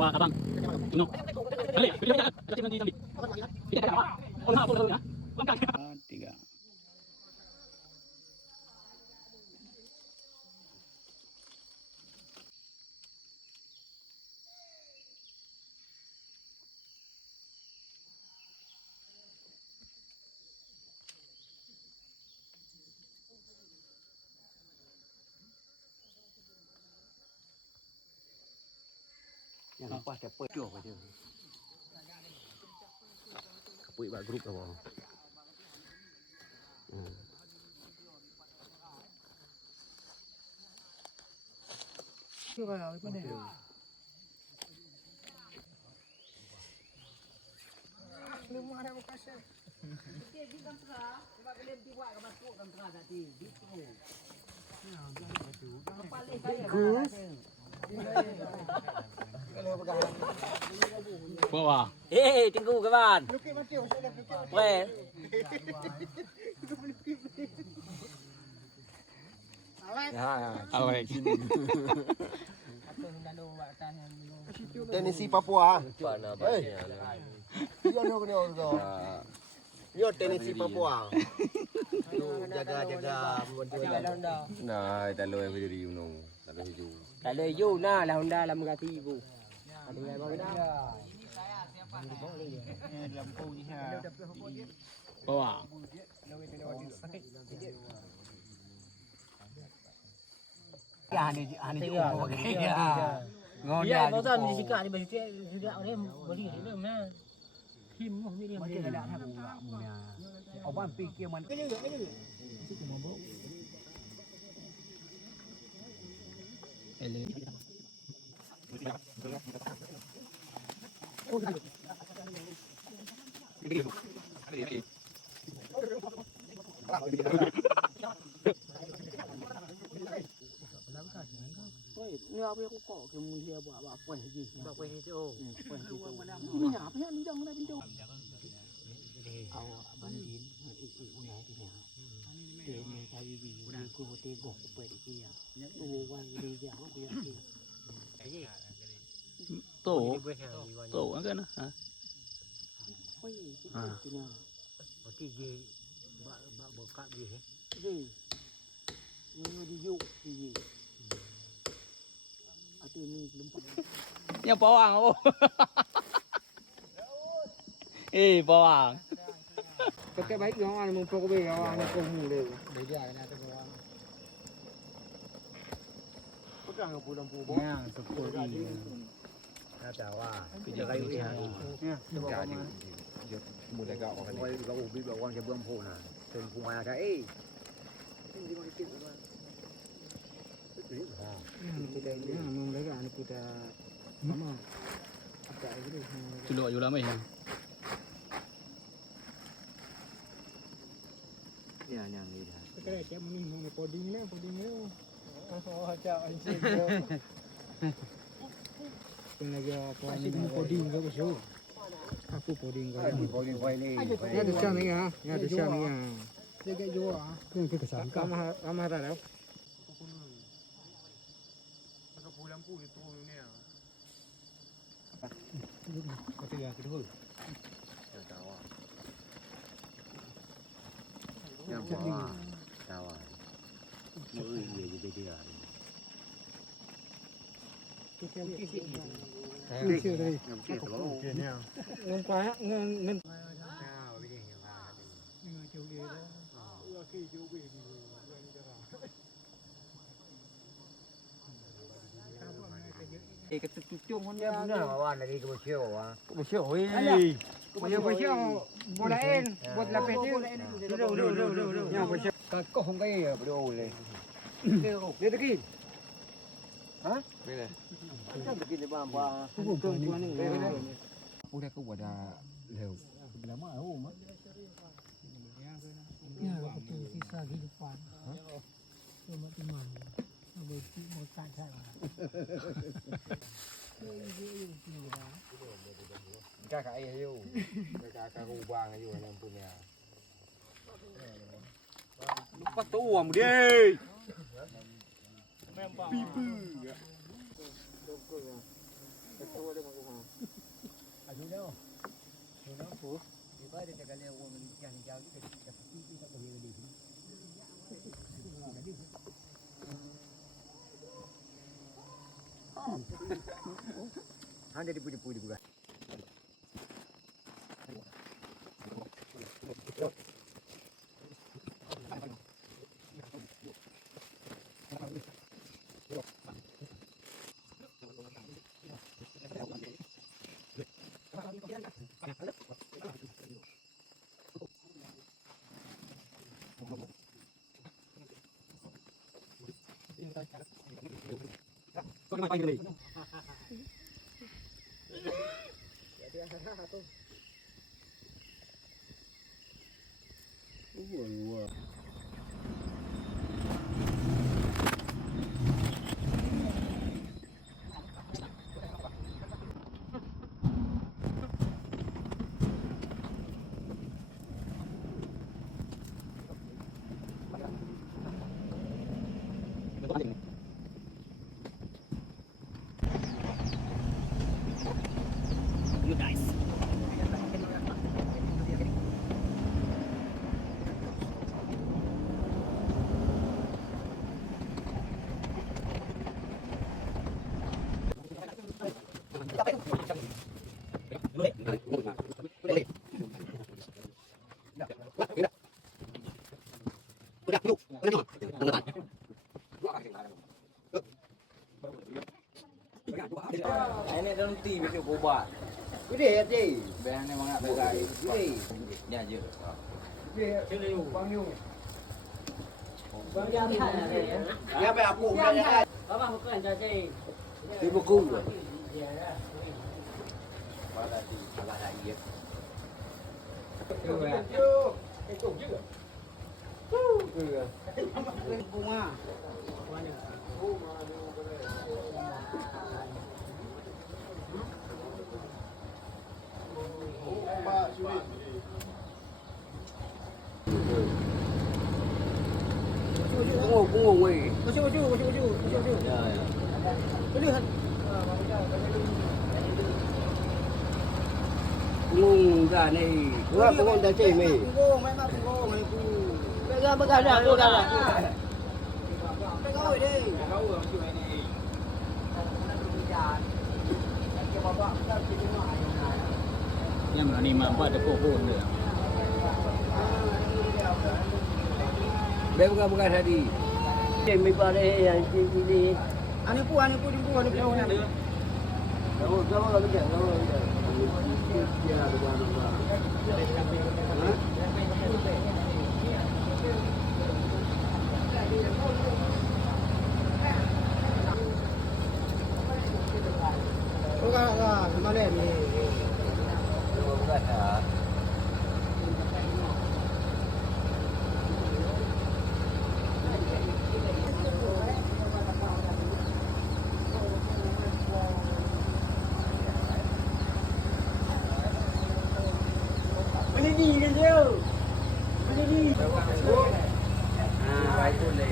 Wah, abang. Tuno. Kali ya, video kita. Kita nanti sambil. Kita apa? Oh, nah, boleh ya. Bangkang. 3. Yang lepas dapat tu apa dia. Kapui bak grup apa. Coba apa ni? Belum ada bekas. Dia di kampung, sebab dia dibuat ke masuk kampung tadi. Gitu. Ya, jangan baju. Gus. Bawah. Tunggu kawan. Lukis mati, saya dah lukis. Boleh. Awek. Tenisi Papua. Mana Hei. Yo no no. Yo tenisi Papua. Jaga Nah, tak lalu yang jadi unong. Tak lalu hijau. Tak ada you nah lah Honda lah mengganti ibu. Ada yang mau dah. Bawah. Ya ni juga. Ya, kau tahu di sikap ni baju juga dia boleh dia mah. Kim noh ni dia. Macam ada nak punya. Oban fikir man. Ke juga. Sikit mabuk. Ele. Ni apa aku kok ke mulia buat apa lagi. Apa itu? Ini apa yang ni jangan pintu. Awak bandin unai dia. Dia ni tadi ni ku tengok apa dia. Tu wan dia jangan dia. Tuh kan? Ha. Oi, itu na. Okey je bak bekat dia. Ni dia yuk dia. Ada ni belum. Yang bawang apa? Bawang. Pakai baik orang ni mumpuk be orang ni komu dia. Dia nak tu orang. Pegang pulang pulau. Yang sepul ni. Nah, tawa. Kerja kayu cari. Ya, Jadi mulai gak orang ni. Kau ubi bawa ke buang pun. Sen pungai ada kita ini mereka anak kita mama apa itu Tulok je lama ni. Ya, yang ni dah. kita siap menunggu poding ni. Oh, cak anjing. Lagi apa ni poding ke bos? Aku poding kau. Boleh ni. Ya tu siang ni ha. Ya tu siang ni ha. Jaga jua. Kita kesal. Kamu ada dah. Lampu itu ni. Kau yang kedua. Tawa. Yang bawah. Tawa. Mui dia jadi dia. Kita kisi. Kisi dah. Kisi tu. Ngan pa ngan. Ah, begini yang ada. Ngan jauh dia. Okey, jauh ni. Kita tutup pun Ya benar kawan dari kebosio ah. Bosyo, weh. Boleh bosyo, bolain, buat lapis dia. Duduk. Ya bosyo. Kau không cái boleh. Dia pergi. Ha? Bila? Kan begini bapa. Tuan ni. Udah kau ada leu. Lama mak. Ya, itu sisa kehidupan. Cuma timang. Betul mau tak saya. Kakak ayah you. Kakak ubang you dalam punya. Lupa tuam dia. Pipu. Ada cakap dia orang yang jauh ni kita pergi tak boleh dia. Hanya dipuji-puji juga. Kau nak panggil lagi? You guys. Ini dalam ti macam kobat. Gede je. Bayang ni mangat bagai. Gede. Dia je. Gede. Bangyu. Bang yang kan. Dia apa aku punya. Bapa bukan jadi. Dia buku. Abang dah iya. Bunga. Bunga weh. Baju. Ya ya. Lihat. Bunga ni. Bunga dah cek meh. Bunga itu. Pegang dah. Pegang deh. Yang mana ni mampu ada pohon dia. Bukan tadi. Kami pada yang ini. Ane pu di pu. Kamu lagi jangan. Mana ni? Bukan dah. Beli kan dia. Beli. Baik tu le.